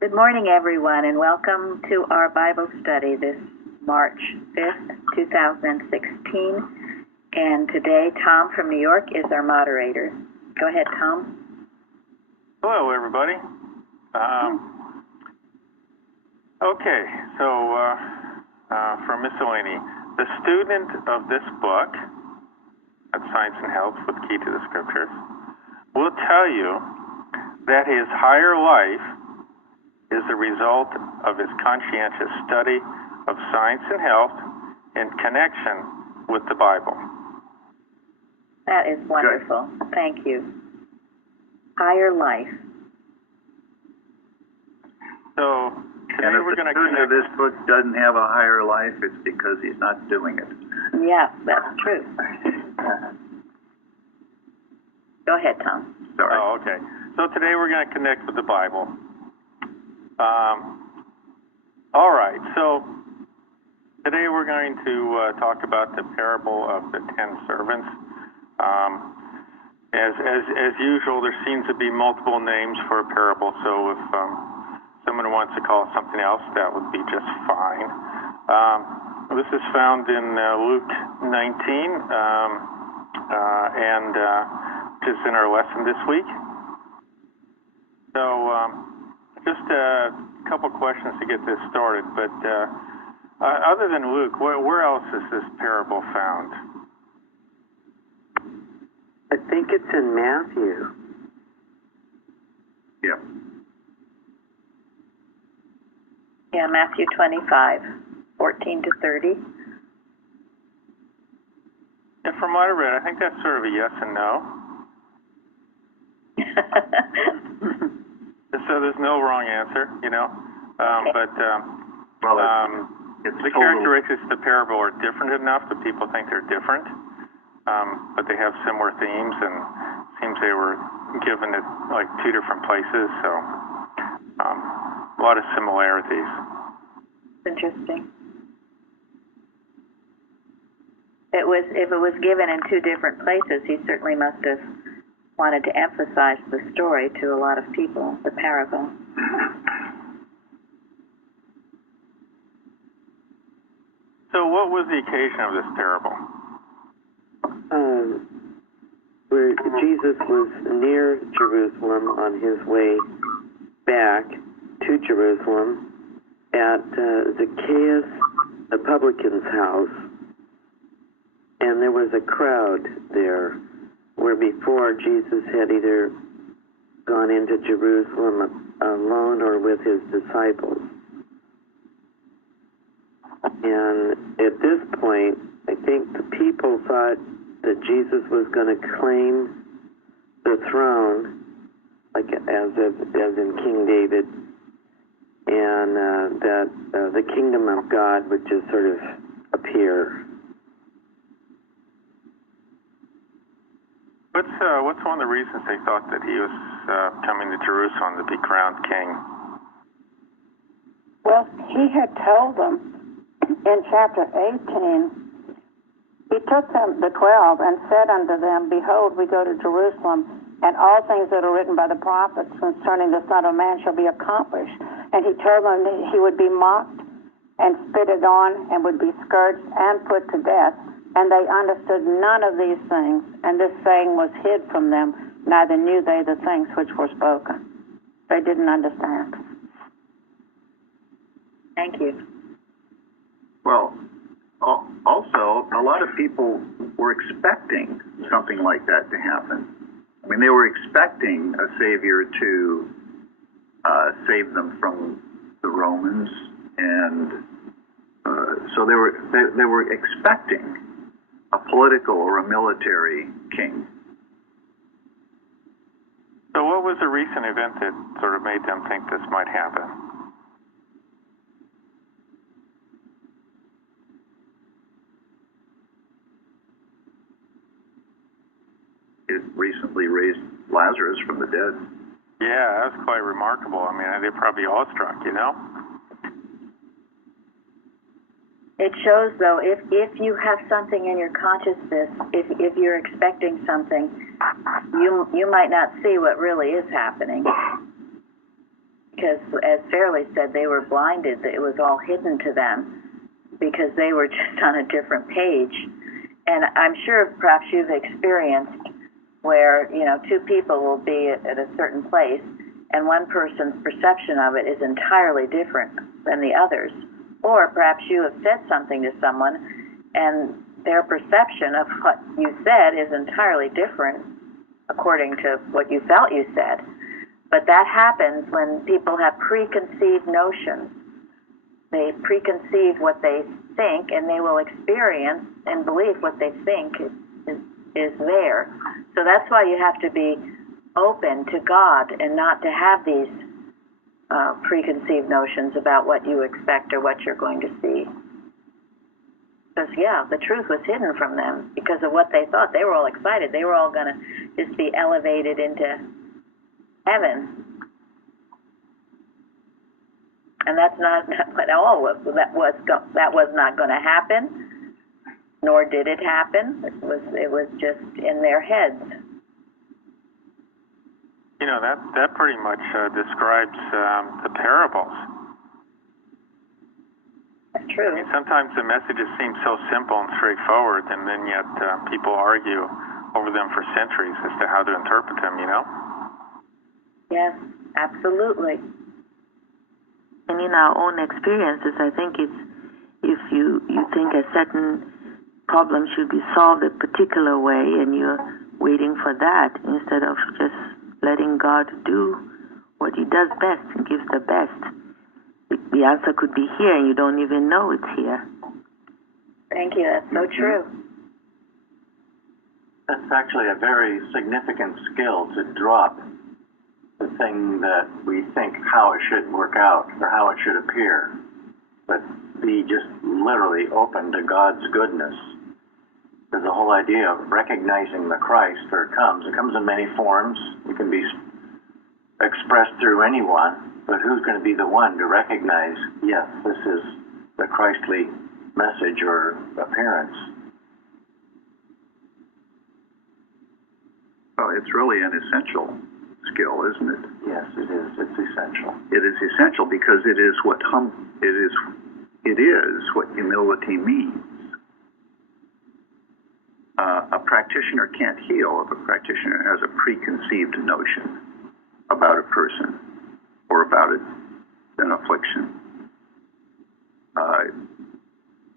Good morning, everyone, and welcome to our Bible study this March 5th, 2016. And today, Tom from New York is our moderator. Go ahead, Tom. Hello, everybody. Okay, so for miscellany, the student of this book, at Science and Health with Key to the Scriptures, will tell you that his higher life is the result of his conscientious study of science and health in connection with the Bible. That is wonderful. Good. Thank you. Higher life. So today we're going to connect. If the student of this book doesn't have a higher life, it's because he's not doing it. Yeah, that's true. Go ahead, Tom. Sorry. Oh, okay. So today we're going to connect with the Bible. All right. So today we're going to talk about the parable of the 10 servants. As usual, there seems to be multiple names for a parable. So if someone wants to call it something else, that would be just fine. This is found in Luke 19, and which is in our lesson this week. So just a couple questions to get this started. But other than Luke, where else is this parable found? I think it's in Matthew. Yeah. Yeah, Matthew 25, 14 to 30. And from what I read, I think that's sort of a yes and no. So there's no wrong answer, you know. But it's the characteristics of the parable are different enough that people think they're different. But they have similar themes, and it seems they were given at like two different places, so a lot of similarities. Interesting. If it was given in two different places, he certainly must have wanted to emphasize the story to a lot of people, the parable. So what was the occasion of this parable? Where Jesus was near Jerusalem on his way back to Jerusalem at Zacchaeus, the publican's house, and there was a crowd there where before Jesus had either gone into Jerusalem alone or with his disciples. And at this point, I think the people thought that Jesus was going to claim the throne, like as in King David, and that the kingdom of God would just sort of appear. What's one of the reasons they thought that he was coming to Jerusalem to be crowned king? Well, he had told them in chapter 18, he took them, the 12, and said unto them, Behold, we go to Jerusalem, and all things that are written by the prophets concerning the Son of Man shall be accomplished. And he told them that he would be mocked and spitted on and would be scourged and put to death. And they understood none of these things, and this saying was hid from them, neither knew they the things which were spoken. They didn't understand. Thank you. Well, also, a lot of people were expecting something like that to happen. I mean, they were expecting a Savior to save them from the Romans, and so they were expecting a political or a military king. So what was the recent event that sort of made them think this might happen? It recently raised Lazarus from the dead. Yeah, that was quite remarkable. I mean, they're probably awestruck, you know? It shows, though, if you have something in your consciousness, if you're expecting something, you might not see what really is happening. because, as Fairley said, they were blinded. It was all hidden to them because they were just on a different page. And I'm sure perhaps you've experienced where, you know, two people will be at a certain place, and one person's perception of it is entirely different than the other's. Or perhaps you have said something to someone, and their perception of what you said is entirely different according to what you felt you said. But that happens when people have preconceived notions. They preconceive what they think, and they will experience and believe what they think is there. So that's why you have to be open to God and not to have these preconceived notions about what you expect or what you're going to see. Because, yeah, the truth was hidden from them because of what they thought. They were all excited. They were all going to just be elevated into heaven. And that's not at all that was not going to happen, nor did it happen. It was just in their heads. You know, that pretty much describes the parables. That's true. I mean, sometimes the messages seem so simple and straightforward, and then yet people argue over them for centuries as to how to interpret them, you know? Yes, absolutely. And in our own experiences, I think it's if you think a certain problem should be solved a particular way and you're waiting for that instead of just letting God do what he does best and gives the best. The answer could be here and you don't even know it's here. Thank you. That's so true. That's actually a very significant skill, to drop the thing that we think how it should work out or how it should appear, but be just literally open to God's goodness. There's the whole idea of recognizing the Christ where it comes. It comes in many forms. It can be expressed through anyone, but who's going to be the one to recognize, yes, this is the Christly message or appearance? Well, it's really an essential skill, isn't it? Yes, it is. It's essential. It is essential because it is what humility means. A practitioner can't heal if a practitioner has a preconceived notion about a person or about an affliction.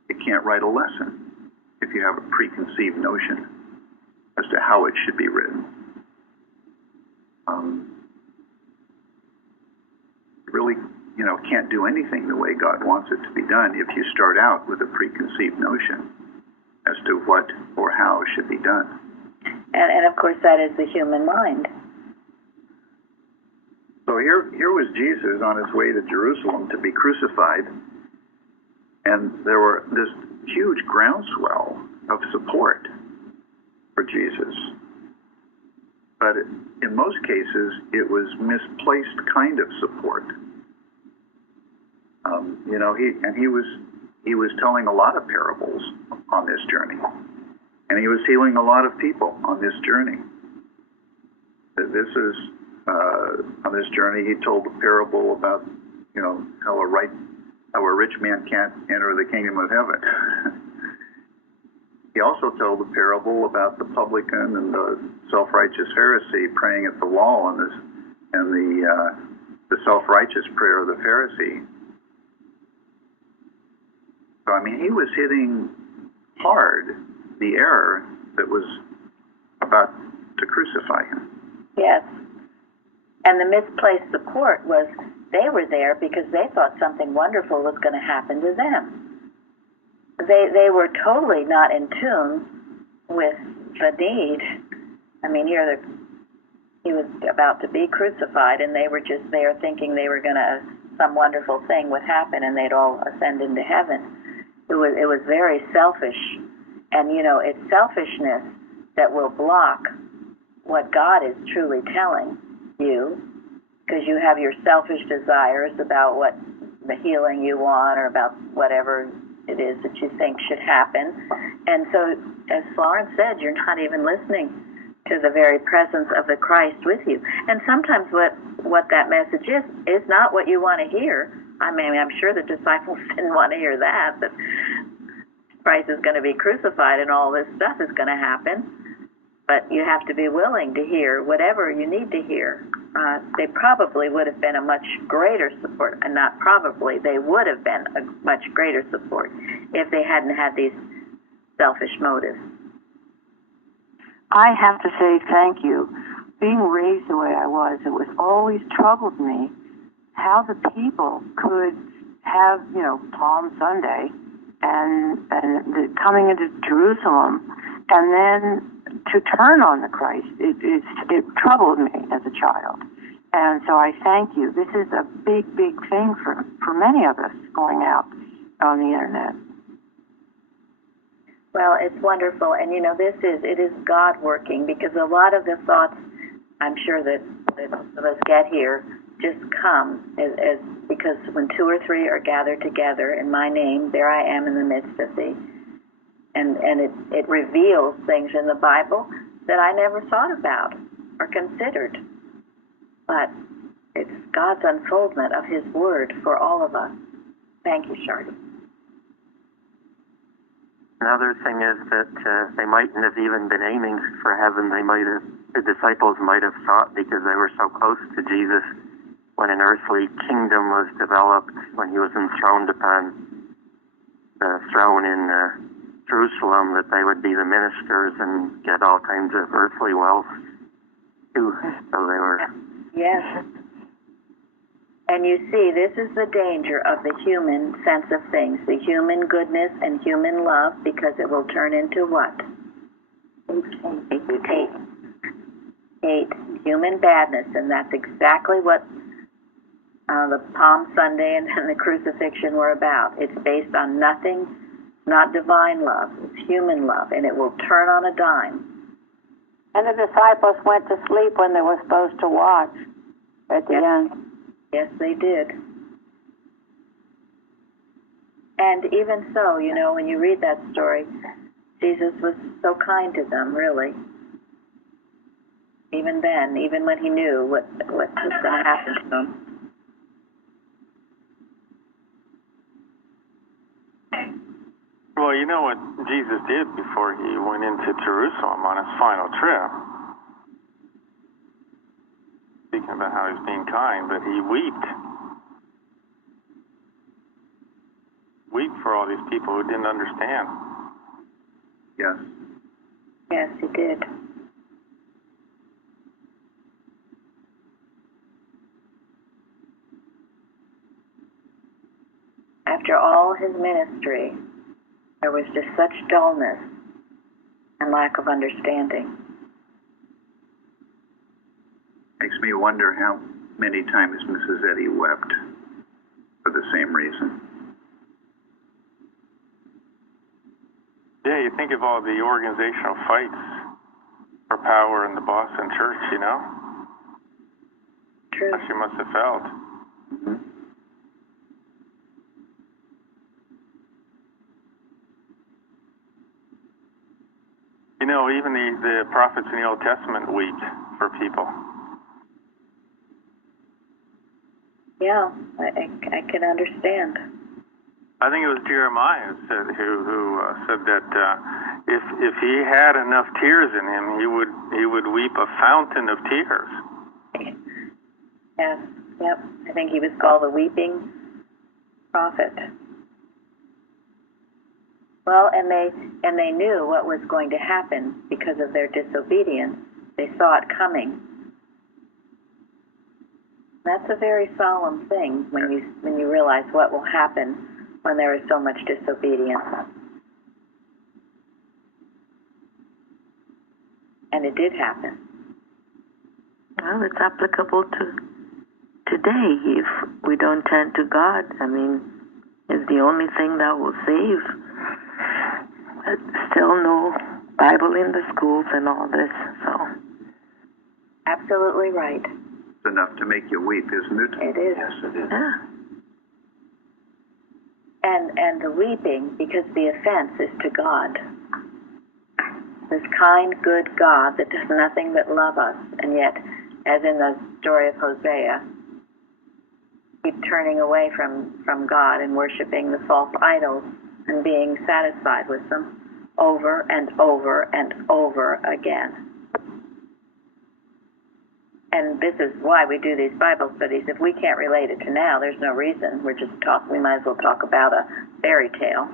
You can't write a lesson if you have a preconceived notion as to how it should be written. Really, can't do anything the way God wants it to be done if you start out with a preconceived notion as to what or how it should be done. And of course, that is the human mind. So here was Jesus on his way to Jerusalem to be crucified, and there were this huge groundswell of support for Jesus. But in most cases, it was misplaced kind of support. He was telling a lot of parables on this journey, and he was healing a lot of people on this journey. On this journey, he told a parable about, how a rich man can't enter the kingdom of heaven. He also told a parable about the publican and the self-righteous Pharisee praying at the wall, and the self-righteous prayer of the Pharisee. So, he was hitting hard the error that was about to crucify him. Yes. And the misplaced support was they were there because they thought something wonderful was going to happen to them. They were totally not in tune with the need. Here he was about to be crucified, and they were just there thinking they were some wonderful thing would happen, and they'd all ascend into heaven. It was very selfish, and it's selfishness that will block what God is truly telling you, because you have your selfish desires about what the healing you want or about whatever it is that you think should happen. And so, as Florence said, you're not even listening to the very presence of the Christ with you. And sometimes what that message is not what you want to hear. I mean, I'm sure the disciples didn't want to hear that Christ is going to be crucified and all this stuff is going to happen. But you have to be willing to hear whatever you need to hear. They probably would have been a much greater support, and not probably, they would have been a much greater support if they hadn't had these selfish motives. I have to say thank you. Being raised the way I was, it was always troubled me how the people could have, Palm Sunday and coming into Jerusalem, and then to turn on the Christ. It troubled me as a child. And so I thank you. This is a big, big thing for many of us going out on the internet. Well, it's wonderful. And, it is God working, because a lot of the thoughts I'm sure that some of us get here just come as because when two or three are gathered together in my name, there I am in the midst of thee. And it reveals things in the Bible that I never thought about or considered. But it's God's unfoldment of His Word for all of us. Thank you, Shardy. Another thing is that they mightn't have even been aiming for heaven. The disciples might have thought, because they were so close to Jesus when an earthly kingdom was developed, when He was enthroned upon the throne in Jerusalem, that they would be the ministers and get all kinds of earthly wealth too. So they were... Yes. And you see, this is the danger of the human sense of things, the human goodness and human love, because it will turn into what? Hate. Human badness, and that's exactly what the Palm Sunday and the crucifixion were about. It's based on nothing, not divine love. It's human love, and it will turn on a dime. And the disciples went to sleep when they were supposed to watch at the end. Yes, they did. And even so, when you read that story, Jesus was so kind to them, really. Even then, even when He knew what was going to happen to them. Well, you know what Jesus did before He went into Jerusalem on His final trip? Speaking about how He's being kind, but He wept. Wept for all these people who didn't understand. Yes. Yes, He did. After all His ministry, there was just such dullness and lack of understanding. Makes me wonder how many times Mrs. Eddy wept for the same reason. Yeah, you think of all the organizational fights for power in the Boston church, True. How she must have felt. Mm-hmm. Even the prophets in the Old Testament weep for people. Yeah, I can understand. I think it was Jeremiah who said that if he had enough tears in him, he would weep a fountain of tears. Yes, yep. I think he was called the weeping prophet. Well, and they knew what was going to happen because of their disobedience. They saw it coming. That's a very solemn thing when you realize what will happen when there is so much disobedience. And it did happen. Well, it's applicable to today. If we don't turn to God, it's the only thing that will save. But still no Bible in the schools and all this, so. Absolutely right. It's enough to make you weep, isn't it? It is. Yes, it is. Yeah. And the weeping, because the offense is to God. This kind, good God that does nothing but love us, and yet as in the story of Hosea, keep turning away from God and worshiping the false idols and being satisfied with them over and over and over again. And this is why we do these Bible studies. If we can't relate it to now, there's no reason. We might as well talk about a fairy tale.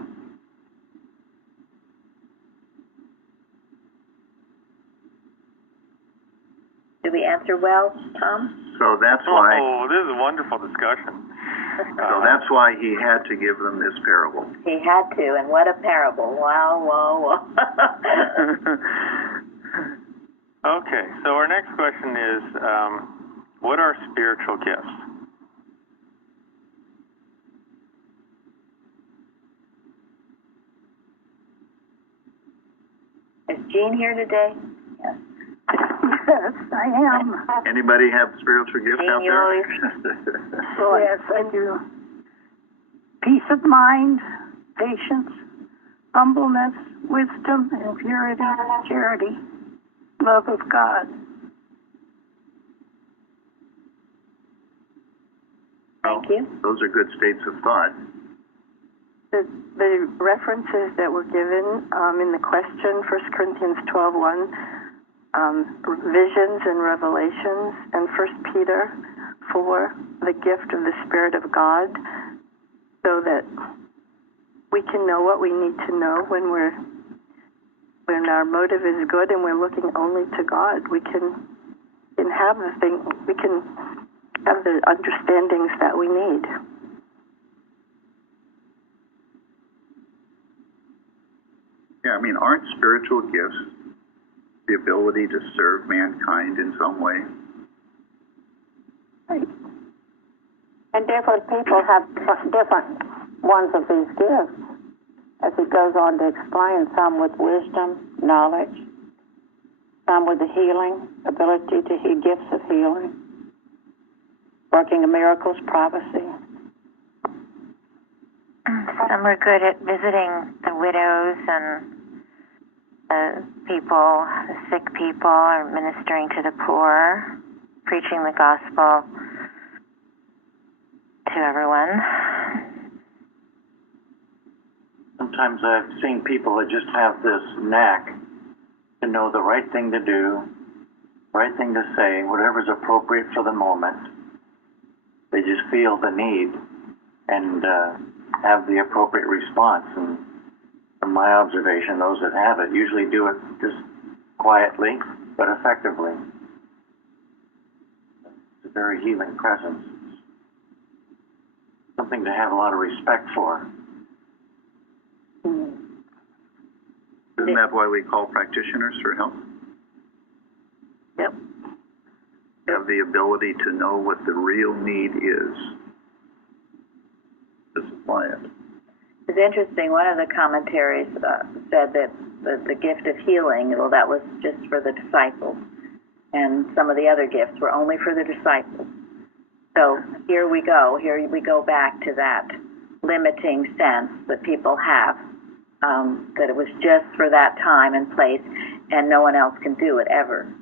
Did we answer well, Tom? So that's why. Oh, this is a wonderful discussion. So that's why he had to give them this parable. He had to, and what a parable. Wow, wow, wow. Okay, so our next question is, what are spiritual gifts? Is Jean here today? Yes. Yes, I am. Anybody have spiritual gifts out there? Yes, I do. Peace of mind, patience, humbleness, wisdom, and purity, charity, love of God. Thank you. Those are good states of thought. The references that were given in the question, 1 Corinthians 12:1, visions and revelations, and 1 Peter 4, the gift of the Spirit of God, so that we can know what we need to know when our motive is good and we're looking only to God. We can have the understandings that we need. Yeah, I mean, aren't spiritual gifts the ability to serve mankind in some way? Right. And different people have different ones of these gifts, as it goes on to explain, some with wisdom, knowledge, some with the healing, ability to heal, gifts of healing, working of miracles, prophecy. Some are good at visiting the widows and the people, the sick people, or ministering to the poor, preaching the gospel to everyone. Sometimes I've seen people that just have this knack to know the right thing to do, right thing to say, whatever's appropriate for the moment. They just feel the need and have the appropriate response. And from my observation, those that have it usually do it just quietly but effectively. It's a very healing presence. Something to have a lot of respect for. Isn't that why we call practitioners for help? Yep. Have the ability to know what the real need is, to supply it. It's interesting, one of the commentaries said that the gift of healing, well, that was just for the disciples, and some of the other gifts were only for the disciples. So here we go back to that limiting sense that people have, that it was just for that time and place, and no one else can do it ever.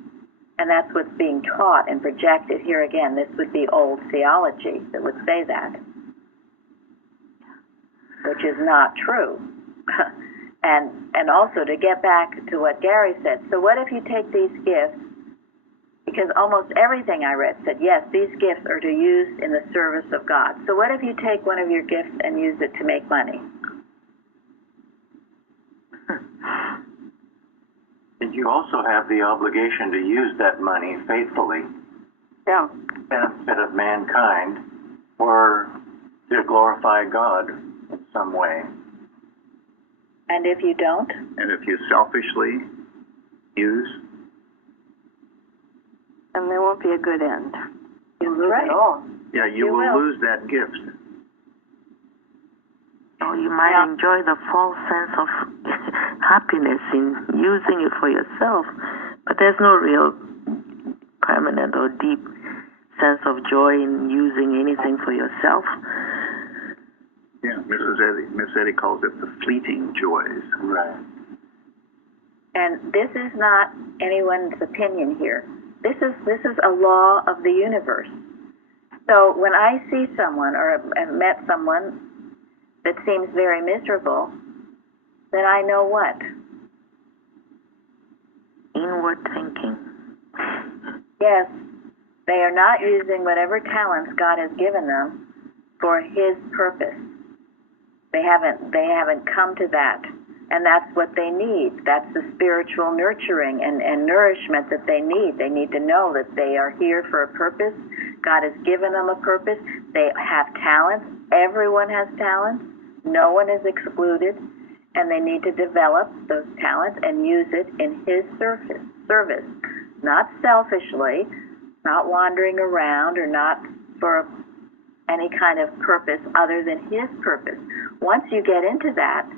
And that's what's being taught and projected. Here again, this would be old theology that would say that, which is not true. And also, to get back to what Gary said, so what if you take these gifts, because almost everything I read said, yes, these gifts are to use in the service of God. So what if you take one of your gifts and use it to make money? And you also have the obligation to use that money faithfully. Yeah. Benefit of mankind, or to glorify God in some way. And if you don't? And if you selfishly use? And there won't be a good end. You lose Right. it all. Yeah, you will lose that gift. Or you might enjoy the false sense of happiness in using it for yourself, but there's no real permanent or deep sense of joy in using anything for yourself. Yeah, Miss Eddie calls it the fleeting joys. Right. And this is not anyone's opinion here. This is a law of the universe. So when I see someone or have met someone that seems very miserable, then I know what? Inward thinking. Yes, they are not using whatever talents God has given them for His purpose. They haven't come to that. And that's what they need. That's the spiritual nurturing and nourishment that they need. They need to know that they are here for a purpose. God has given them a purpose. They have talents. Everyone has talents. No one is excluded. And they need to develop those talents and use it in His service. Not selfishly, not wandering around, or not for any kind of purpose other than His purpose. Once you get into that,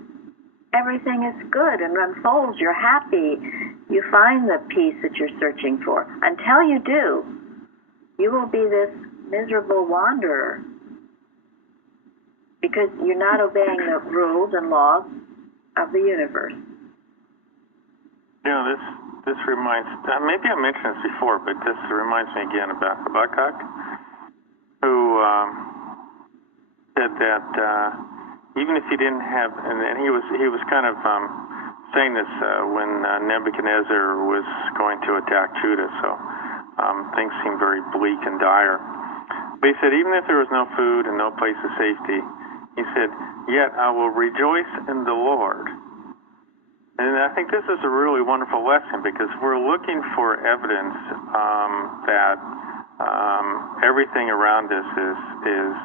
everything is good and unfolds. You're happy. You find the peace that you're searching for. Until you do, you will be this miserable wanderer because you're not obeying the rules and laws of the universe. You know, this reminds, maybe I mentioned this before, but this reminds me again about Habakkuk, who said that even if he didn't have, and he was kind of saying this when Nebuchadnezzar was going to attack Judah, so things seemed very bleak and dire. But he said, even if there was no food and no place of safety, he said, yet I will rejoice in the Lord. And I think this is a really wonderful lesson because we're looking for evidence that everything around us is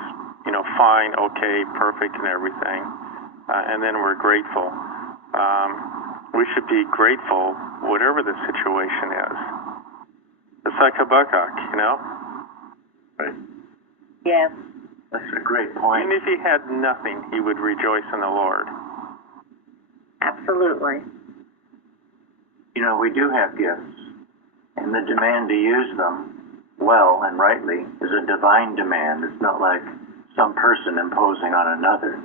fine, okay, perfect, and everything, and then we're grateful. We should be grateful whatever the situation is. It's like Habakkuk, Right. Yes. That's a great point. Even if he had nothing, he would rejoice in the Lord. Absolutely. We do have gifts, and the demand to use them well and rightly is a divine demand. It's not like some person imposing on another.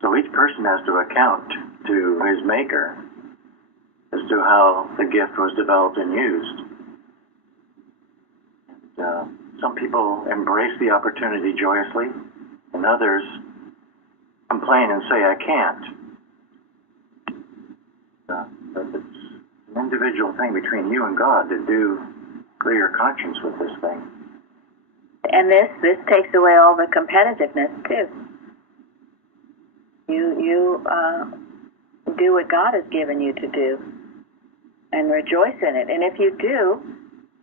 So each person has to account to his maker as to how the gift was developed and used. And, some people embrace the opportunity joyously, and others complain and say, I can't. But it's an individual thing between you and God to do clear your conscience with this thing. And this takes away all the competitiveness too. You do what God has given you to do, and rejoice in it. And if you do,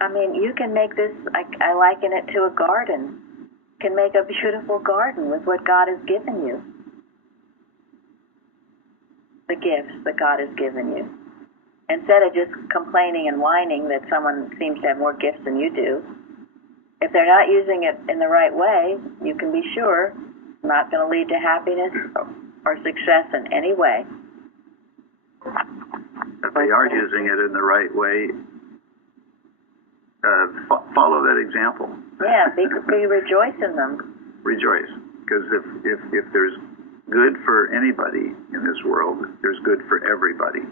you can make this. I liken it to a garden. You can make a beautiful garden with what God has given you, the gifts that God has given you. Instead of just complaining and whining that someone seems to have more gifts than you do. If they're not using it in the right way, you can be sure it's not going to lead to happiness or success in any way. If they are using it in the right way, follow that example. Yeah, be rejoice in them. Rejoice, because if there's good for anybody in this world, there's good for everybody,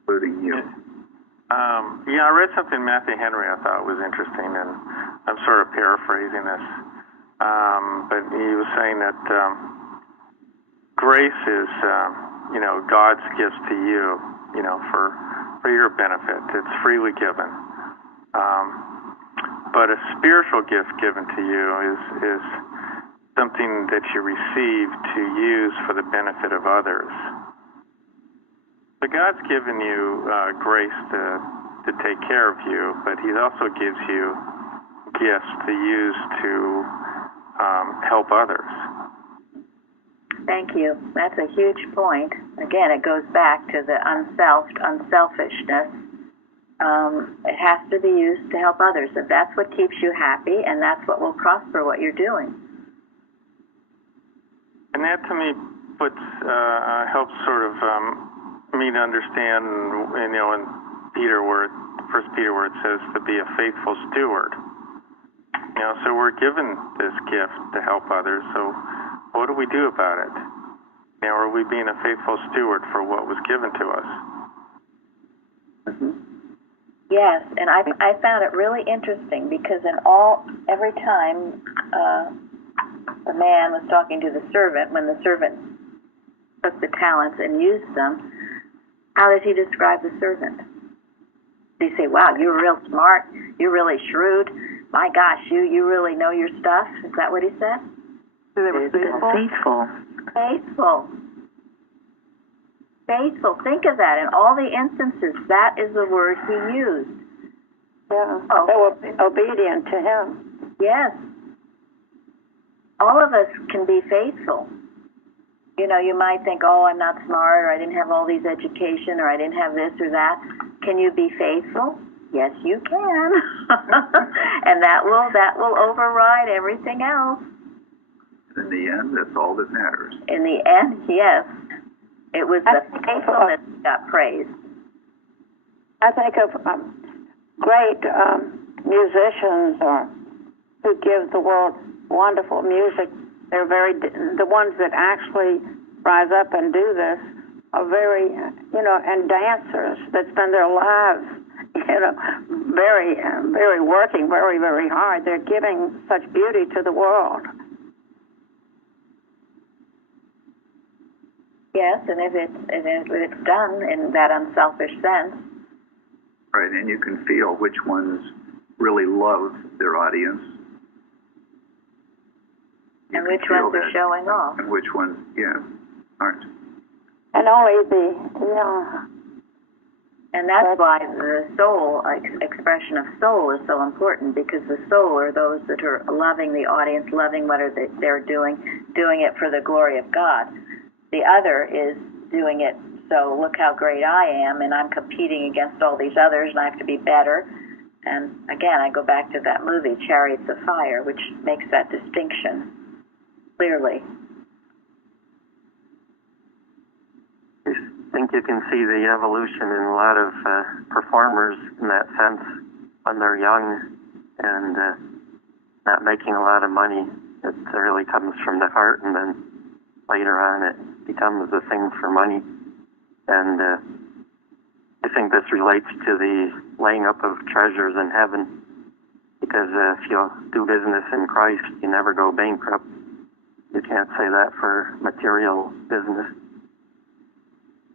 including you. I read something in Matthew Henry I thought was interesting, and I'm sort of paraphrasing this. But he was saying that grace is, God's gifts to you, for your benefit. It's freely given. But a spiritual gift given to you is something that you receive to use for the benefit of others. So God's given you grace to take care of you, but He also gives you gifts to use to help others. Thank you. That's a huge point. Again, it goes back to the unselfishness. It has to be used to help others. If that's what keeps you happy, and that's what will prosper what you're doing. And that, to me, helps sort of me to understand, in Peter, First Peter, where it says to be a faithful steward. So we're given this gift to help others. So what do we do about it? Are we being a faithful steward for what was given to us? Mm-hmm. Yes, and I found it really interesting because every time the man was talking to the servant, when the servant took the talents and used them, how did he describe the servant? Did he say, "Wow, you're real smart, you're really shrewd, my gosh, you really know your stuff"? Is that what he said? So they were faithful? Faithful. Faithful. Faithful. Think of that. In all the instances, that is the word he used. Yeah. Oh. They were obedient to him. Yes. All of us can be faithful. You know, you might think, "Oh, I'm not smart, or I didn't have all these education, or I didn't have this or that." Can you be faithful? Yes, you can. And that will override everything else. In the end, that's all that matters. In the end, yes. It was the faithfulness that got praised. I think of great musicians who give the world wonderful music. They're the ones that actually rise up and do this are very, and dancers that spend their lives, very working very, very hard. They're giving such beauty to the world. Yes, and if it's done in that unselfish sense. Right, and you can feel which ones really love their audience. And which ones are showing off. And which ones, aren't. And only And that's why the soul, expression of soul is so important, because the soul are those that are loving the audience, loving what they're doing it for the glory of God. The other is doing it, so look how great I am, and I'm competing against all these others, and I have to be better. And again, I go back to that movie, Chariots of Fire, which makes that distinction clearly. I think you can see the evolution in a lot of performers in that sense when they're young and not making a lot of money. It really comes from the heart, and then later on it becomes a thing for money. And I think this relates to the laying up of treasures in heaven, because if you do business in Christ, you never go bankrupt. You can't say that for material business.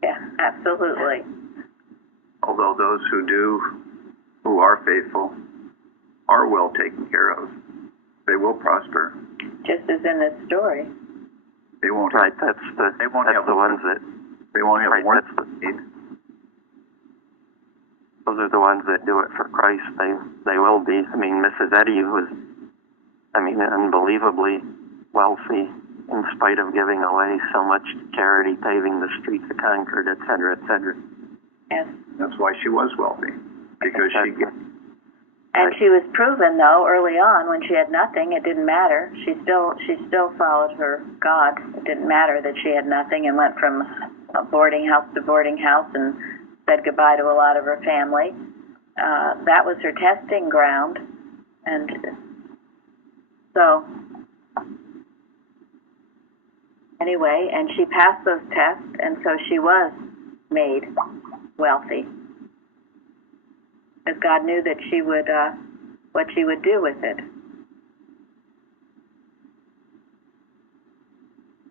Yeah, absolutely. Although those who are faithful, are well taken care of. They will prosper. Just as in this story. They won't. Right, that's the ones that. They won't have more need. Those are the ones that do it for Christ. They will be. I mean, Mrs. Eddy was, unbelievably wealthy in spite of giving away so much to charity, paving the streets of Concord, et cetera, et cetera. Yes. That's why she was wealthy, because she. And she was proven, though, early on when she had nothing. It didn't matter. She still followed her God. It didn't matter that she had nothing, and went from boarding house to boarding house and said goodbye to a lot of her family. That was her testing ground, and so anyway, and she passed those tests, and so she was made wealthy. Because God knew that she would, what she would do with it.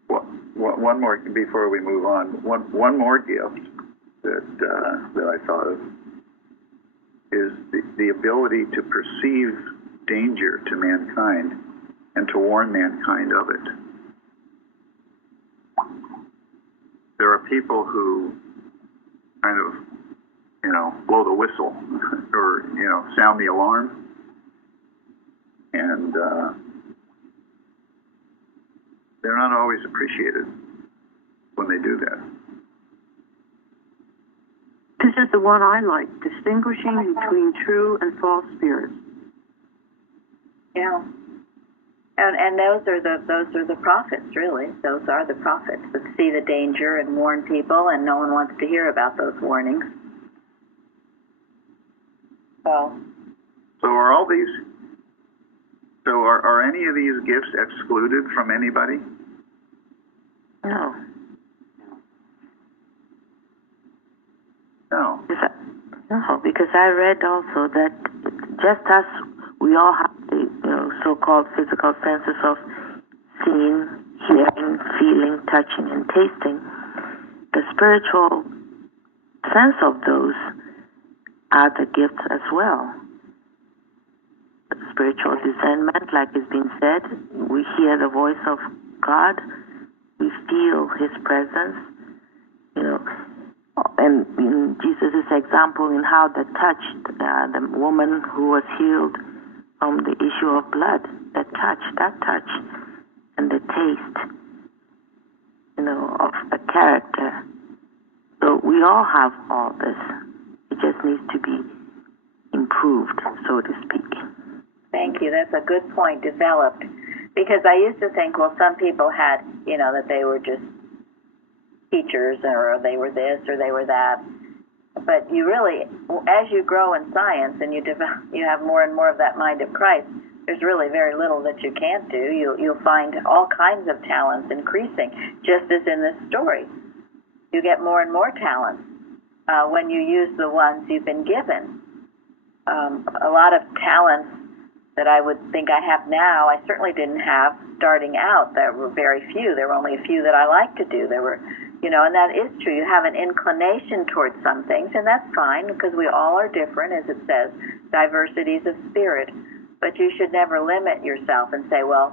Well, one more before we move on. One more gift that I thought of is the ability to perceive danger to mankind and to warn mankind of it. There are people who kind of, blow the whistle or, sound the alarm. And they're not always appreciated when they do that. This is the one I like, distinguishing between true and false spirits. Yeah. And those are the prophets, really. Those are the prophets that see the danger and warn people, and no one wants to hear about those warnings. So are all these? So are any of these gifts excluded from anybody? No. No. No, because I read also that just as we all have the so-called physical senses of seeing, hearing, feeling, touching, and tasting, the spiritual sense of those are the gifts as well. Spiritual discernment, like it's been said, we hear the voice of God, we feel His presence, and in Jesus' example in how that touched the woman who was healed from the issue of blood, that touch, and the taste, of the character. So we all have all this. It just needs to be improved, so to speak. Thank you. That's a good point, developed. Because I used to think, well, some people had, that they were just teachers, or they were this, or they were that. But you really, as you grow in science and you have more and more of that mind of Christ, there's really very little that you can't do. You'll find all kinds of talents increasing, just as in this story. You get more and more talents when you use the ones you've been given. A lot of talents that I would think I have now, I certainly didn't have starting out. There were very few. There were only a few that I liked to do. There were, and that is true. You have an inclination towards some things, and that's fine because we all are different, as it says, diversities of spirit. But you should never limit yourself and say, well,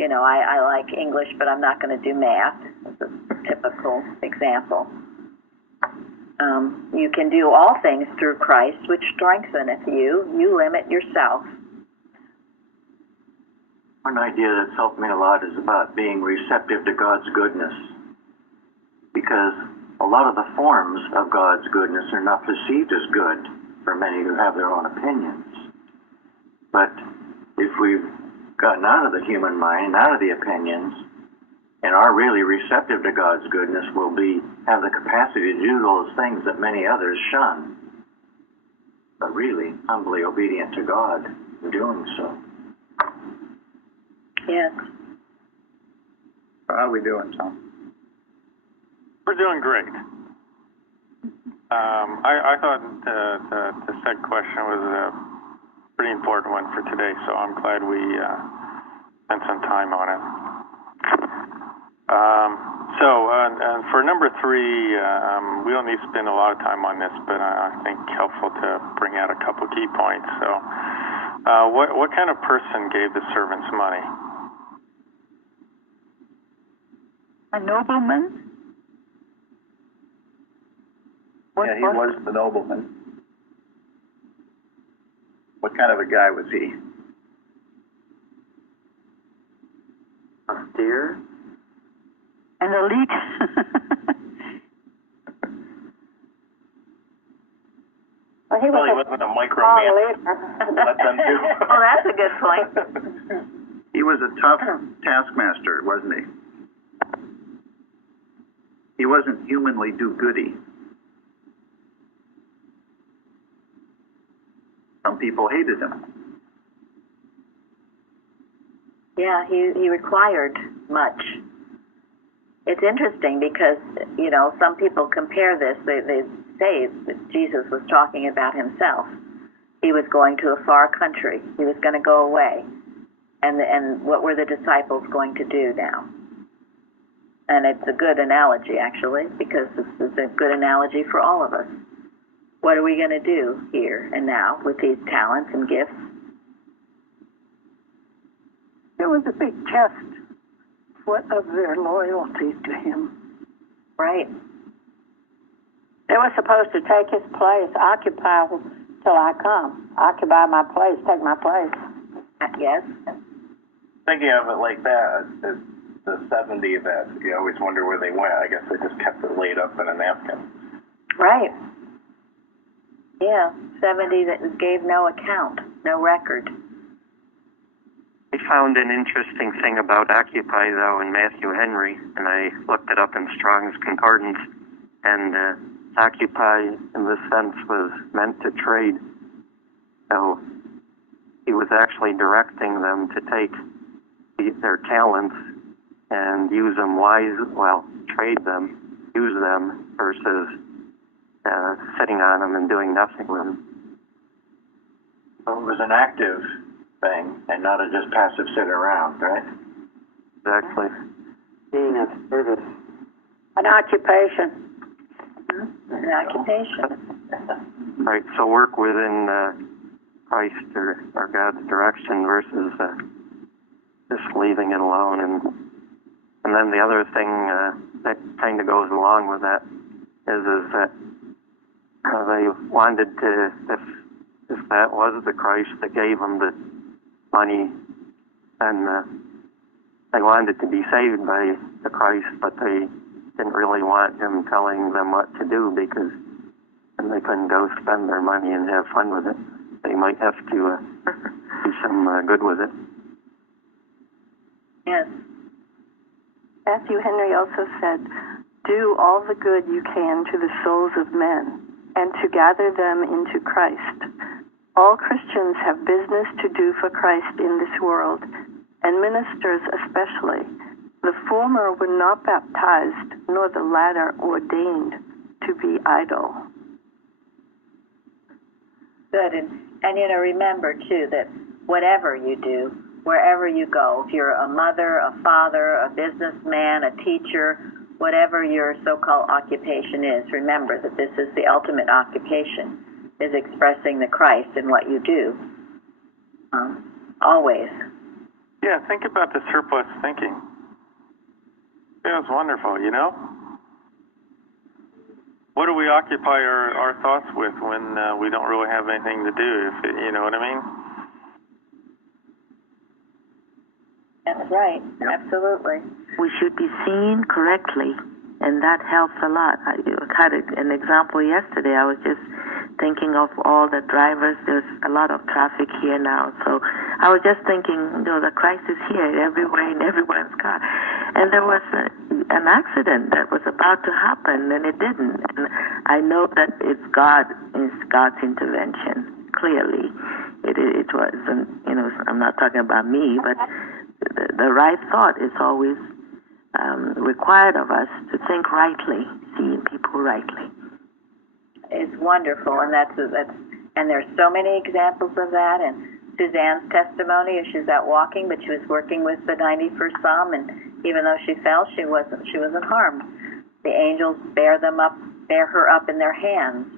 I like English, but I'm not going to do math. That's a typical example. You can do all things through Christ, which strengtheneth you. You limit yourself. One idea that's helped me a lot is about being receptive to God's goodness. Because a lot of the forms of God's goodness are not perceived as good for many who have their own opinions. But if we've gotten out of the human mind, out of the opinions, and are really receptive to God's goodness, we'll have the capacity to do those things that many others shun. But really, humbly obedient to God in doing so. Yes. How are we doing, Tom? We're doing great. I thought the second question was a pretty important one for today, so I'm glad we spent some time on it. And for number 3, we don't need to spend a lot of time on this, but I think helpful to bring out a couple key points. So, what kind of person gave the servants money? A nobleman? Yeah, he was the nobleman. What kind of a guy was he? Austere? An elite? Well, he wasn't a microman. Let them do. Oh, that's a good point. He was a tough taskmaster, wasn't he? He wasn't humanly do-goody. Some people hated him. Yeah, he required much. It's interesting because, some people compare this. They say that Jesus was talking about himself. He was going to a far country. He was going to go away. And what were the disciples going to do now? And it's a good analogy, actually, because this is a good analogy for all of us. What are we going to do here and now with these talents and gifts? It was a big test of their loyalty to him. Right. They were supposed to take his place, occupy till I come. Occupy my place, take my place. Yes. Thinking of it like that, the 70 that you always wonder where they went. I guess they just kept it laid up in a napkin. Right. Yeah, 70 that gave no account, no record. I found an interesting thing about occupy, though, in Matthew Henry, and I looked it up in Strong's Concordance, and occupy, in this sense, was meant to trade. So he was actually directing them to take their talents and use them trade them, use them, versus sitting on them and doing nothing with them. So it was an active thing and not a just passive sit around, right? Exactly. Being of service. An occupation. An occupation. Right, so work within Christ or God's direction versus just leaving it alone. And then the other thing that kind of goes along with that is that they wanted to, if that was the Christ that gave them the money, and they wanted to be saved by the Christ, but they didn't really want him telling them what to do, because then they couldn't go spend their money and have fun with it. They might have to do some good with it. Yes. Matthew Henry also said, "Do all the good you can to the souls of men, and to gather them into Christ. All Christians have business to do for Christ in this world, and ministers especially. The former were not baptized, nor the latter ordained to be idle." Good. And remember, too, that whatever you do, wherever you go, if you're a mother, a father, a businessman, a teacher, whatever your so-called occupation is, remember that this is the ultimate occupation, is expressing the Christ in what you do. Always. Yeah, think about the surplus thinking. It was wonderful, you know? What do we occupy our thoughts with when we don't really have anything to do, you know what I mean? That's right. Yep. Absolutely. We should be seen correctly, and that helps a lot. I had an example yesterday. I was just thinking of all the drivers. There's a lot of traffic here now, so I was just thinking, the Christ is here everywhere in everyone's car. And there was an accident that was about to happen, and it didn't. And I know that it's God's intervention. Clearly, it wasn't. I'm not talking about me, but the right thought is always required of us to think rightly, seeing people rightly. It's wonderful, and and there's so many examples of that. And Suzanne's testimony is she's out walking, but she was working with the 91st Psalm, and even though she fell, she wasn't harmed. The angels bear her up in their hands,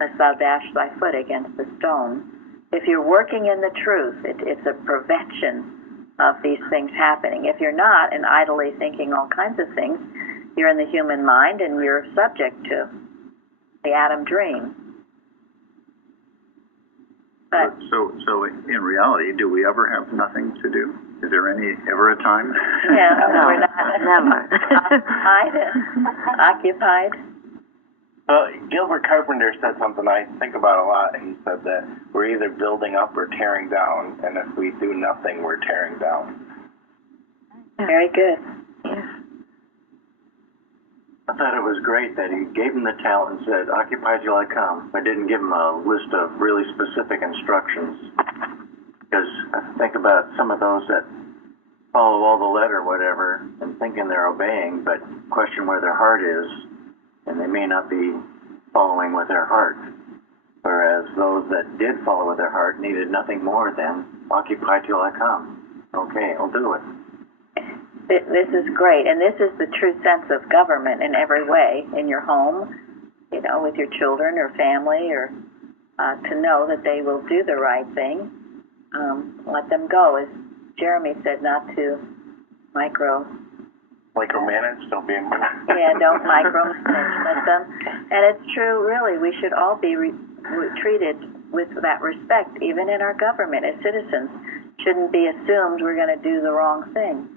lest thou dash thy foot against the stone. If you're working in the truth, it's a prevention of these things happening. If you're not, and idly thinking all kinds of things, you're in the human mind, and you're subject to the Adam dream. But so in reality, do we ever have nothing to do? Is there ever a time? Yeah, no, we're not never occupied. Well, Gilbert Carpenter said something I think about a lot. He said that we're either building up or tearing down, and if we do nothing, we're tearing down. Very good. Yes. I thought it was great that he gave him the talent and said, "Occupy till I come." I didn't give him a list of really specific instructions, because I think about some of those that follow all the letter, whatever, and thinking they're obeying, but question where their heart is, and they may not be following with their heart. Whereas those that did follow with their heart needed nothing more than occupy till I come. Okay, I'll do it. This is great, and this is the true sense of government in every way, in your home, with your children or family, or to know that they will do the right thing. Let them go, as Jeremy said, not to micromanage, don't be a don't micromanage, let them. And it's true, really, we should all be treated with that respect, even in our government as citizens. Shouldn't be assumed we're going to do the wrong thing.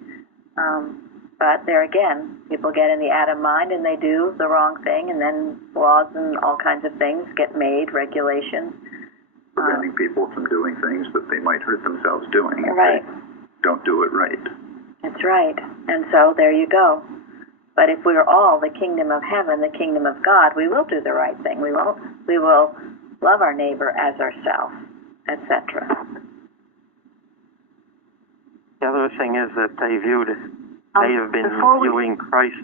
But there again, people get in the Adam mind and they do the wrong thing, and then laws and all kinds of things get made, regulations. Preventing people from doing things that they might hurt themselves doing if right. they don't do it right. That's right. And so there you go. But if we're all the kingdom of heaven, the kingdom of God, we will do the right thing. We will love our neighbor as ourselves, etc. The other thing is that they have been viewing Christ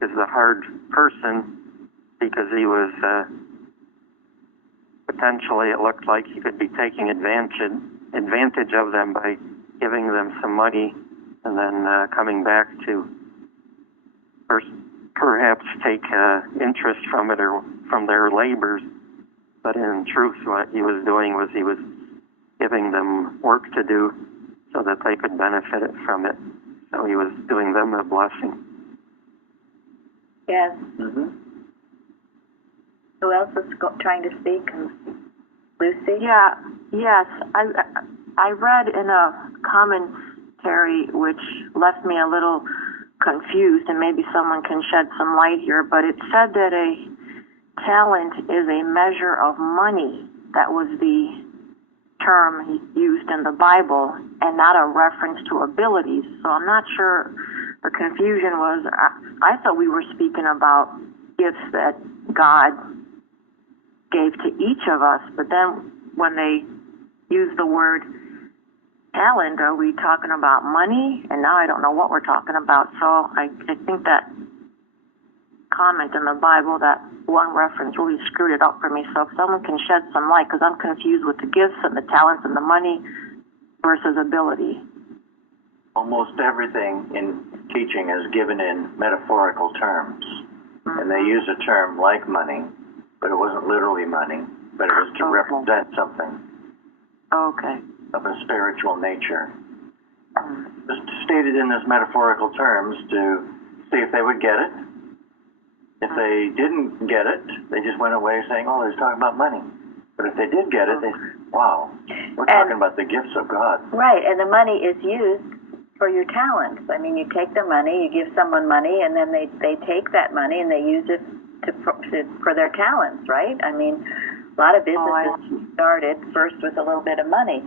as the hard person, because he was potentially, it looked like he could be taking advantage of them by giving them some money and then coming back to perhaps take interest from it or from their labors. But in truth, what he was doing was he was giving them work to do so that they could benefit from it. So he was doing them a blessing. Yes. Who else is trying to speak? Lucy? Yeah, yes. I read in a commentary which left me a little confused, and maybe someone can shed some light here, but it said that a talent is a measure of money. That was the term used in the Bible, and not a reference to abilities. So I'm not sure. The confusion was, I thought we were speaking about gifts that God gave to each of us, but then when they use the word talent, are we talking about money? And now I don't know what we're talking about. So I think that comment in the Bible, that one reference, really screwed it up for me. So if someone can shed some light, because I'm confused with the gifts and the talents and the money versus ability. Almost everything in teaching is given in metaphorical terms. And they use a term like money, but it wasn't literally money, but it was to represent something of a spiritual nature. Just stated in this metaphorical terms to see if they would get it. If they didn't get it, they just went away saying, oh, they're talking about money. But if they did get it, they said, wow, we're talking about the gifts of God. Right, and the money is used for your talents. I mean, you take the money, you give someone money, and then they take that money and they use it for their talents, right? I mean, a lot of businesses started first with a little bit of money.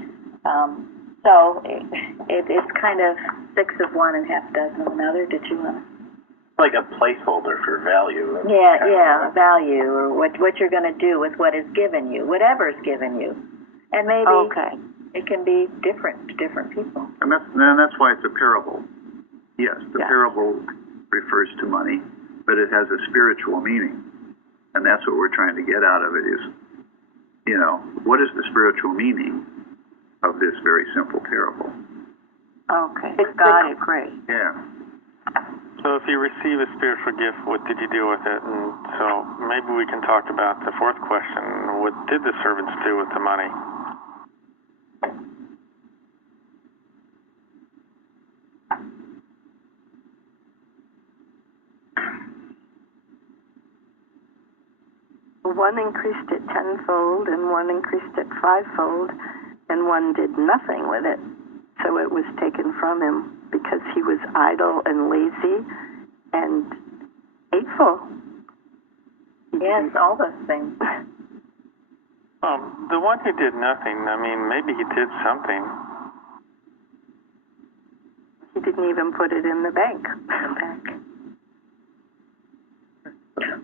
So it's kind of 6 of one and half dozen of another. Did you want to? Like a placeholder for value. Yeah, value, or what you're going to do with what is given you, whatever's given you. And maybe it can be different to different people. And that's why it's a parable. Yes, the parable refers to money, but it has a spiritual meaning. And that's what we're trying to get out of it is, what is the spiritual meaning of this very simple parable? Okay, got it, great. Yeah. So if you receive a spiritual gift, what did you do with it? And so maybe we can talk about the fourth question. What did the servants do with the money? One increased it tenfold, and one increased it fivefold, and one did nothing with it. So it was taken from him because he was idle and lazy and hateful. Yes, all those things. The one who did nothing, I mean, maybe he did something. He didn't even put it in the bank.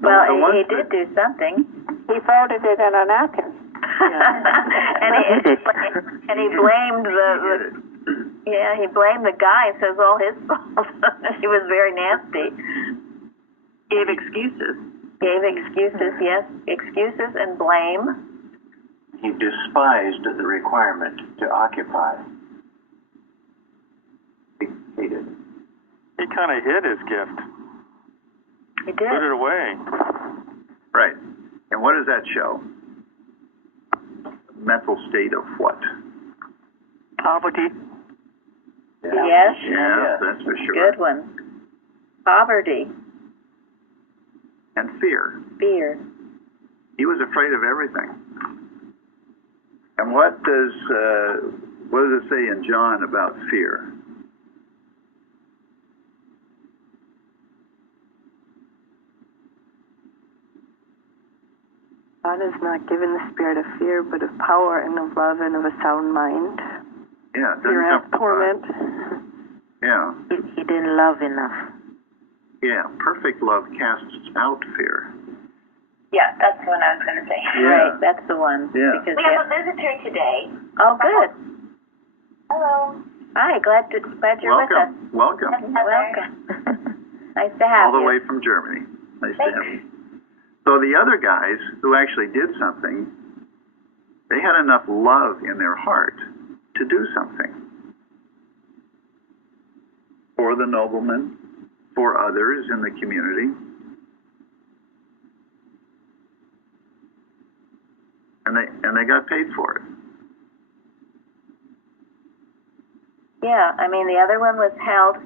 Well, he did do something. He folded it in a napkin. and he blamed he blamed the guy. Says all his fault. He was very nasty. Gave excuses. Yes, excuses and blame. He despised the requirement to occupy. He hated it. He kind of hid his gift. He did. Put it away. Right. And what does that show? Mental state of what? Poverty. Yes. Yeah, that's for sure. Good one. Poverty. And fear. Fear. He was afraid of everything. And what does it say in John about fear? God has not given the spirit of fear, but of power and of love and of a sound mind. Yeah. Fear has torment. Yeah. He didn't love enough. Yeah. Perfect love casts out fear. Yeah, that's the one I was going to say. Yeah. Right, that's the one. Yeah. Because We have a visitor today. Oh, good. Hello. Hi, glad you're with us. Welcome. Welcome. Nice to have you. All the way from Germany. Nice to have you. So the other guys who actually did something, they had enough love in their heart to do something for the nobleman, for others in the community. And they got paid for it. Yeah, I mean, the other one was held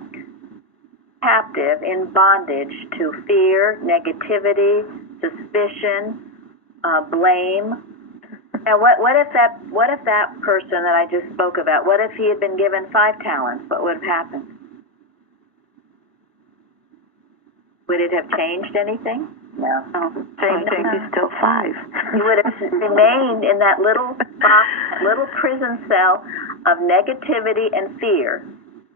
captive in bondage to fear, negativity, suspicion, blame. Now, what if that person that I just spoke about, what if he had been given 5 talents? What would have happened? Would it have changed anything? No. Same thing. He's still 5. He would have remained in that little box, little prison cell of negativity and fear.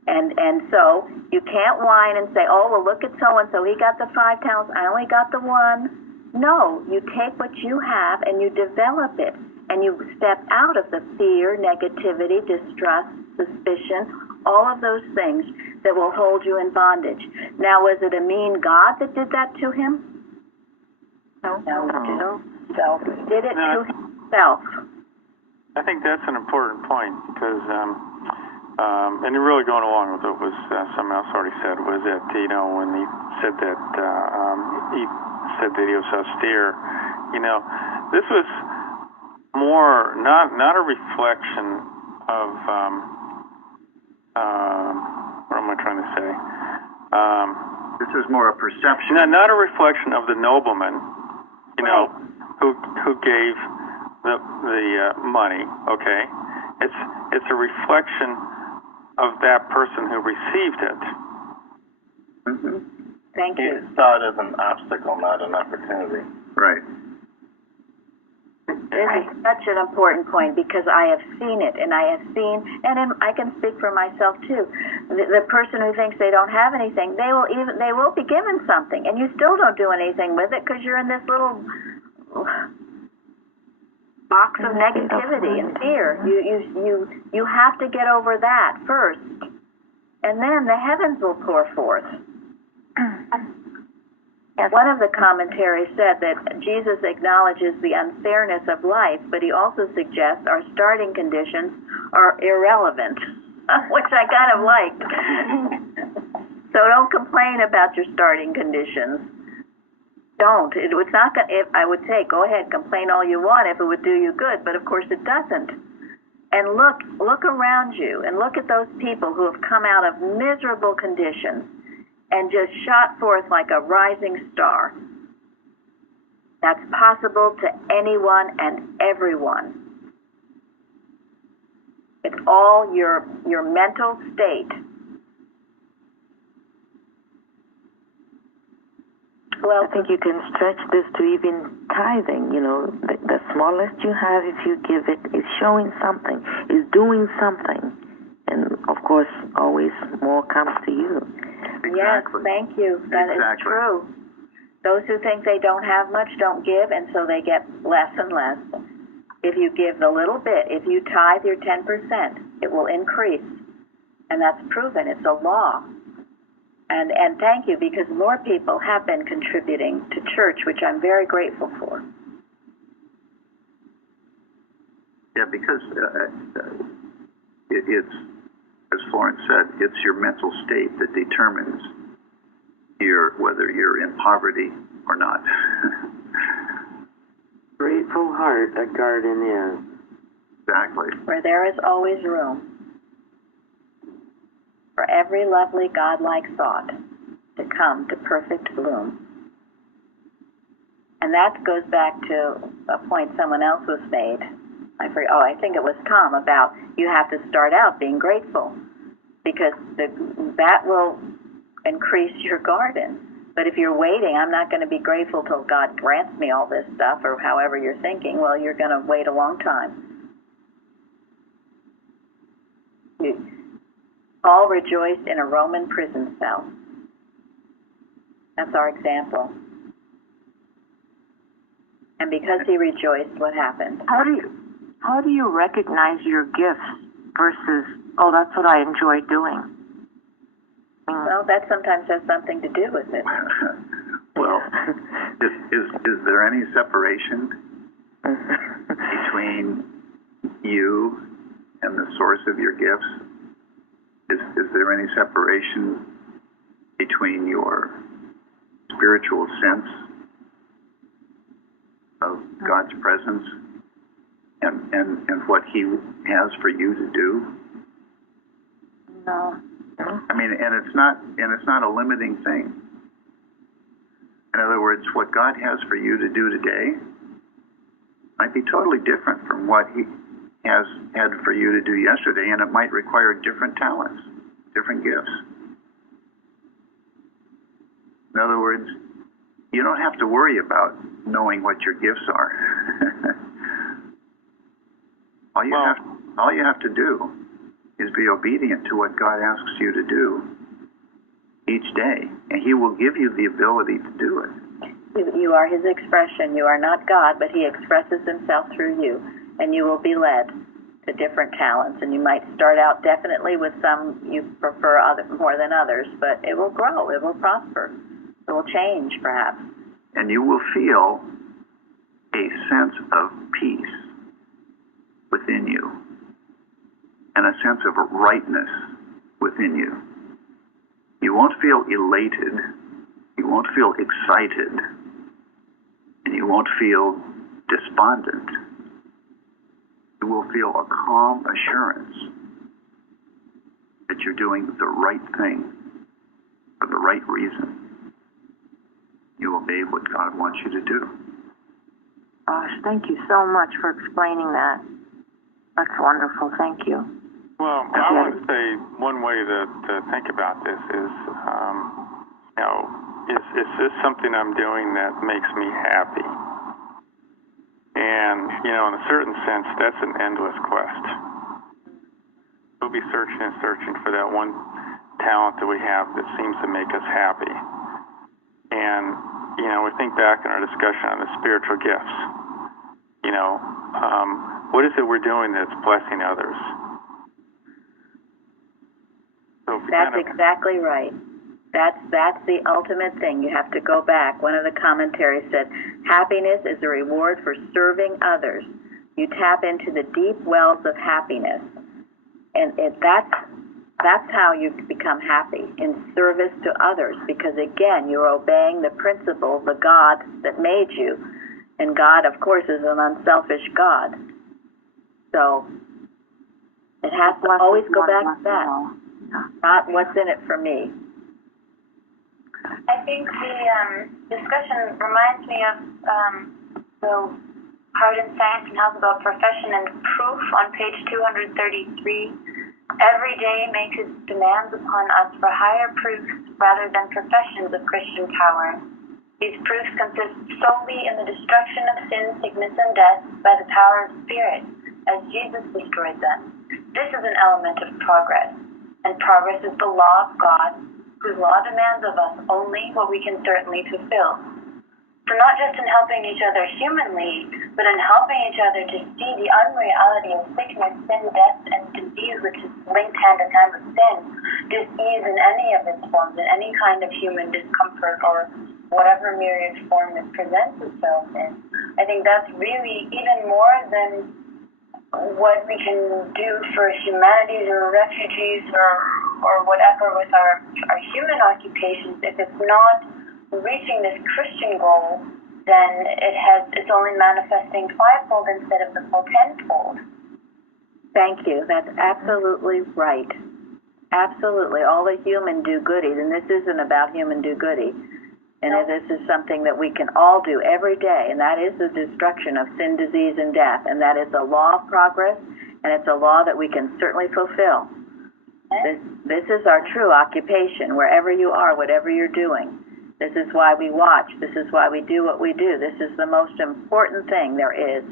And so you can't whine and say, oh, well, look at so-and-so. He got the 5 talents. I only got the 1. No, you take what you have and you develop it. And you step out of the fear, negativity, distrust, suspicion, all of those things that will hold you in bondage. Now, was it a mean God that did that to him? No. So he did it to himself. I think that's an important point because, and really going along with what was someone else already said, was that, when he said that he was austere, this was more not a reflection of what am I trying to say? This is more a perception. Not a reflection of the nobleman, who gave the money. Okay, it's a reflection of that person who received it. Mm-hmm. Thank you. He saw it as an obstacle, not an opportunity. Right. This is such an important point because I have seen it, and I I can speak for myself too. The person who thinks they don't have anything, they will be given something, and you still don't do anything with it because you're in this little box of negativity and fear. You have to get over that first, and then the heavens will pour forth. Yes. One of the commentaries said that Jesus acknowledges the unfairness of life, but he also suggests our starting conditions are irrelevant, which I kind of liked. So don't complain about your starting conditions. Don't. It's not. I would say, go ahead, complain all you want if it would do you good, but of course it doesn't. And look around you and look at those people who have come out of miserable conditions and just shot forth like a rising star. That's possible to anyone and everyone. It's all your mental state. Well, I think you can stretch this to even tithing. The smallest you have, if you give it, is showing something, is doing something. And, of course, always more comes to you. Exactly. Yes, thank you. That is true. Those who think they don't have much don't give, and so they get less and less. If you give the little bit, if you tithe your 10%, it will increase. And that's proven. It's a law. And thank you, because more people have been contributing to church, which I'm very grateful for. Yeah, because it's, as Florence said, it's your mental state that determines whether you're in poverty or not. Grateful heart a garden is. Exactly. Where there is always room for every lovely God-like thought to come to perfect bloom. And that goes back to a point someone else was made. I think it was Tom, about you have to start out being grateful, because that will increase your garden. But if you're waiting, I'm not going to be grateful till God grants me all this stuff, or however you're thinking, well, you're going to wait a long time. Paul rejoiced in a Roman prison cell. That's our example. And because he rejoiced, what happened? How do you recognize your gifts versus, oh, that's what I enjoy doing? Well, that sometimes has something to do with it. Well, Is there any separation between you and the source of your gifts? Is there any separation between your spiritual sense of God's presence and what He has for you to do? No. I mean, and it's not a limiting thing. In other words, what God has for you to do today might be totally different from what He has had for you to do yesterday, and it might require different talents, different gifts. In other words, you don't have to worry about knowing what your gifts are. All you have to do is be obedient to what God asks you to do each day, and He will give you the ability to do it. You are His expression. You are not God, but He expresses Himself through you, and you will be led to different talents. And you might start out definitely with some you prefer more than others, but it will grow. It will prosper. It will change, perhaps. And you will feel a sense of peace within you, and a sense of rightness within you. You won't feel elated, you won't feel excited, and you won't feel despondent. You will feel a calm assurance that you're doing the right thing for the right reason. You obey what God wants you to do. Gosh, thank you so much for explaining that. That's wonderful. Thank you. Well, I want to say one way to think about this is, is this something I'm doing that makes me happy? And, in a certain sense, that's an endless quest. We'll be searching and searching for that one talent that we have that seems to make us happy. And, we think back in our discussion on the spiritual gifts. What is it we're doing that's blessing others? So that's exactly right. That's the ultimate thing. You have to go back. One of the commentaries said, happiness is a reward for serving others. You tap into the deep wells of happiness. And that's how you become happy, in service to others, because again, you're obeying the principle, the God that made you. And God, of course, is an unselfish God. So it has to always go back to that. Not what's in it for me. I think the discussion reminds me of the part in Science and Health about profession and proof on page 233. Every day makes its demands upon us for higher proofs rather than professions of Christian power. These proofs consist solely in the destruction of sin, sickness, and death by the power of Spirit, as Jesus destroyed them. This is an element of progress, and progress is the law of God, whose law demands of us only what we can certainly fulfill. So not just in helping each other humanly, but in helping each other to see the unreality of sickness, sin, death, and disease, which is linked hand in hand with sin, disease in any of its forms, in any kind of human discomfort or whatever myriad form it presents itself in. I think that's really even more than what we can do for humanities or refugees or whatever with our human occupations. If it's not reaching this Christian goal, then it's only manifesting fivefold instead of the full tenfold. Thank you. That's absolutely right. Absolutely. All the human do-goodies, and this isn't about human do-goody. And this is something that we can all do every day, and that is the destruction of sin, disease, and death. And that is a law of progress, and it's a law that we can certainly fulfill. This is our true occupation, wherever you are, whatever you're doing. This is why we watch. This is why we do what we do. This is the most important thing there is.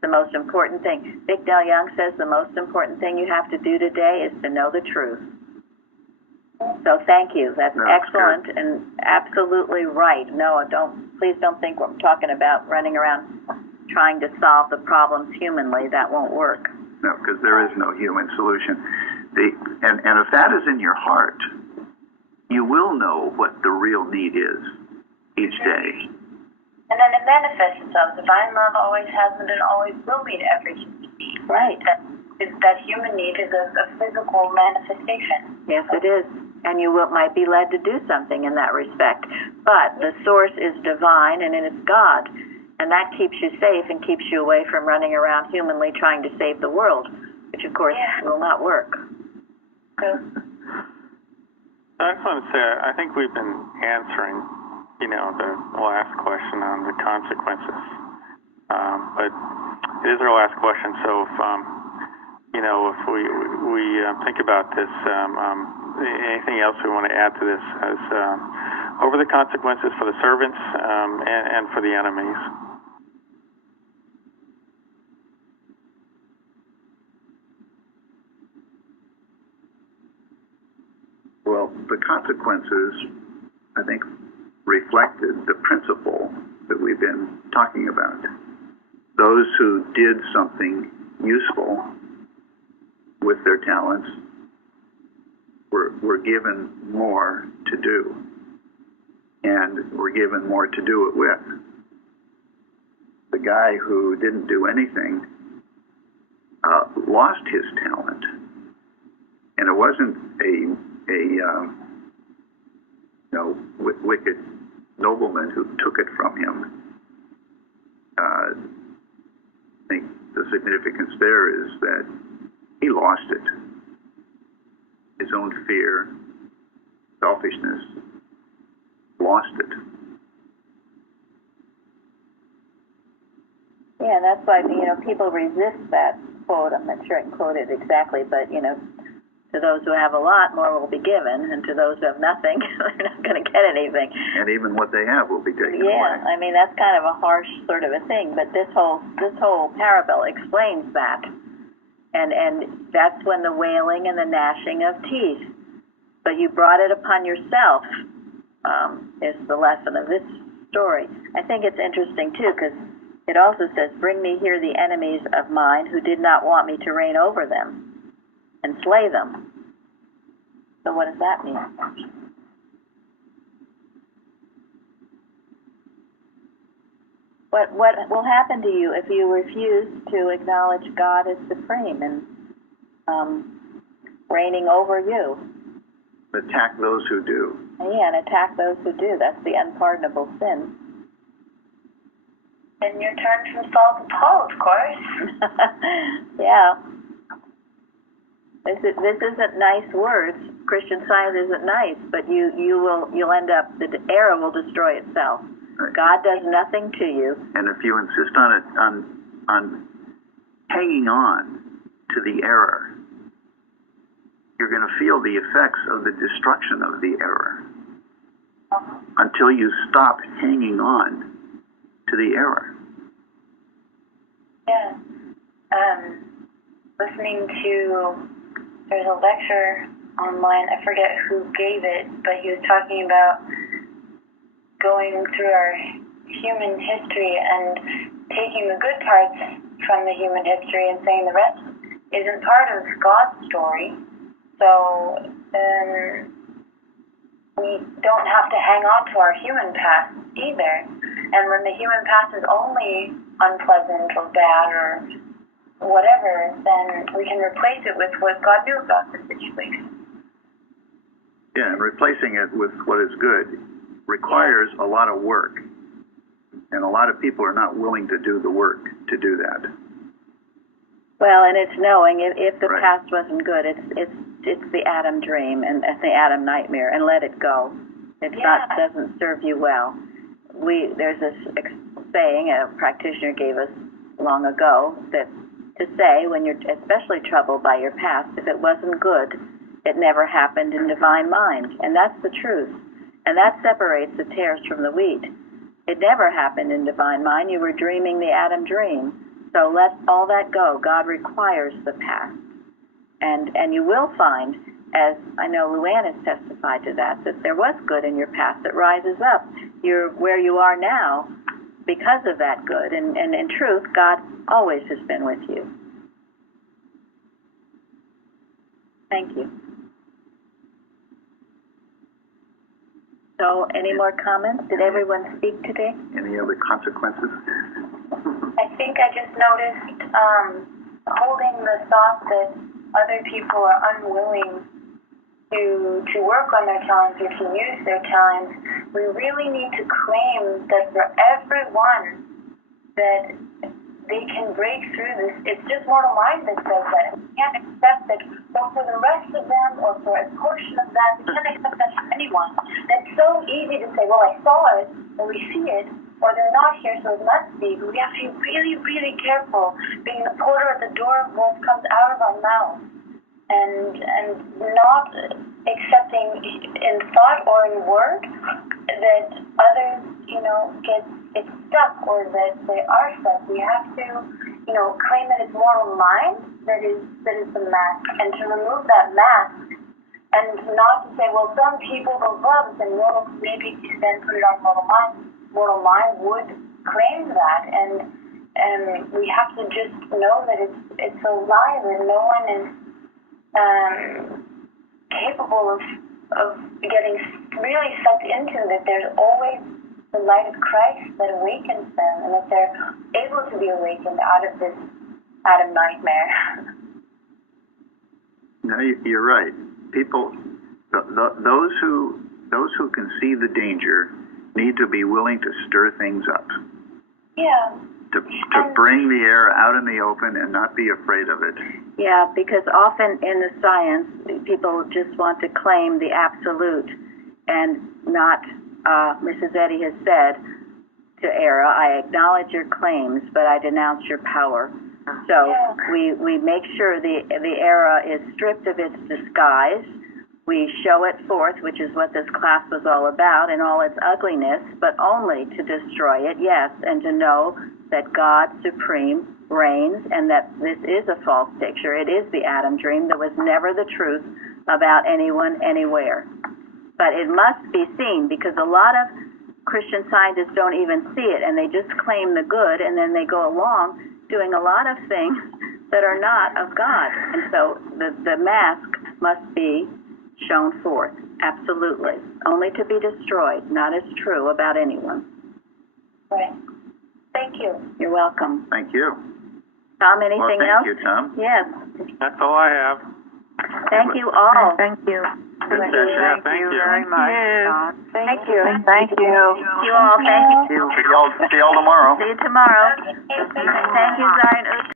The most important thing. Vic Del Young says the most important thing you have to do today is to know the truth. So thank you. That's excellent good. And absolutely right. No, please don't think we're talking about running around trying to solve the problems humanly. That won't work. No, because there is no human solution. And if that is in your heart, you will know what the real need is each day. And then it manifests itself. Divine love always has and always will be to every human being. Right. That human need is a physical manifestation. Yes, it is. And you might be led to do something in that respect. But the source is divine, and it is God. And that keeps you safe and keeps you away from running around humanly trying to save the world, which, of course, will not work. I just want to say, I think we've been answering, the last question on the consequences. But it is our last question, so if, if we think about this, anything else we want to add to this as over the consequences for the servants and for the enemies? Well, the consequences, I think, reflected the principle that we've been talking about. Those who did something useful with their talents were given more to do, and were given more to do it with. The guy who didn't do anything lost his talent, and it wasn't a wicked nobleman who took it from him. I think the significance there is that he lost it. His own fear, selfishness, lost it. Yeah, and that's why, people resist that quote. I'm not sure I can quote it exactly, but, to those who have a lot, more will be given, and to those who have nothing, they're not going to get anything. And even what they have will be taken away. Yeah, I mean, that's kind of a harsh sort of a thing, but this whole parable explains that. And that's when the wailing and the gnashing of teeth. But you brought it upon yourself, is the lesson of this story. I think it's interesting, too, because it also says, bring me here the enemies of mine who did not want me to reign over them and slay them. So what does that mean? What will happen to you if you refuse to acknowledge God as supreme and reigning over you? Attack those who do. Yeah, and attack those who do. That's the unpardonable sin. And you're turned from Saul to Paul, of course. Yeah. This isn't nice words. Christian Science isn't nice, but you'll end up, the error will destroy itself. Right. God does nothing to you. And if you insist on it, on hanging on to the error, you're going to feel the effects of the destruction of the error until you stop hanging on to the error. Yeah. Listening to, there's a lecture online, I forget who gave it, but he was talking about going through our human history and taking the good parts from the human history and saying the rest isn't part of God's story. So we don't have to hang on to our human past either. And when the human past is only unpleasant or bad or whatever, then we can replace it with what God knew about the situation. Yeah, and replacing it with what is good requires a lot of work. And a lot of people are not willing to do the work to do that. Well, and it's knowing if the Right. past wasn't good, it's the Adam dream and the Adam nightmare, and let it go. It's not, doesn't serve you well. There's this saying a practitioner gave us long ago, that to say when you're especially troubled by your past, if it wasn't good, it never happened in divine mind. And that's the truth. And that separates the tares from the wheat. It never happened in divine mind. You were dreaming the Adam dream. So let all that go. God requires the past. And you will find, as I know Luann has testified to that there was good in your past that rises up. You're where you are now because of that good. And in truth, God always has been with you. Thank you. So, any more comments? Did everyone speak today? Any other consequences? I think I just noticed holding the thought that other people are unwilling to work on their talents or to use their talents. We really need to claim that for everyone that they can break through this. It's just mortal mind that says that. We can't accept that, well, for the rest of them or for a portion of that, we can't accept that for anyone. It's so easy to say, well, I saw it, or we see it, or they're not here, so it must be. But we have to be really, really careful, being the porter at the door of what comes out of our mouth, and not accepting in thought or in word that others, get stuck or that they are stuck. We have to, claim that it's mortal mind that is the mask, and to remove that mask, and not to say, well, some people will love and mortal, maybe then put it on mortal mind. Mortal mind would claim that, and we have to just know that it's a lie, that no one is capable of getting really sucked into, that there's always the light of Christ that awakens them, and that they're able to be awakened out of this Adam nightmare. No, you're right. People, those who can see the danger need to be willing to stir things up. Yeah. To bring the error out in the open and not be afraid of it. Yeah, because often in the science, people just want to claim the absolute and not, Mrs. Eddy has said to ERA, I acknowledge your claims, but I denounce your power. So we make sure the ERA is stripped of its disguise. We show it forth, which is what this class was all about, in all its ugliness, but only to destroy it, yes, and to know that God supreme reigns and that this is a false picture. It is the Adam dream. There was never the truth about anyone anywhere. But it must be seen, because a lot of Christian scientists don't even see it, and they just claim the good, and then they go along doing a lot of things that are not of God. And so the mask must be shown forth, absolutely, only to be destroyed, not as true about anyone. Right. Thank you. You're welcome. Thank you. Tom, anything else? Thank you, Tom. Yes. That's all I have. Thank you all. Thank you. Good session. Thank you very much. Thank you. Thank you. You all, thank you. See y'all tomorrow. See you tomorrow. Thank you, Zion.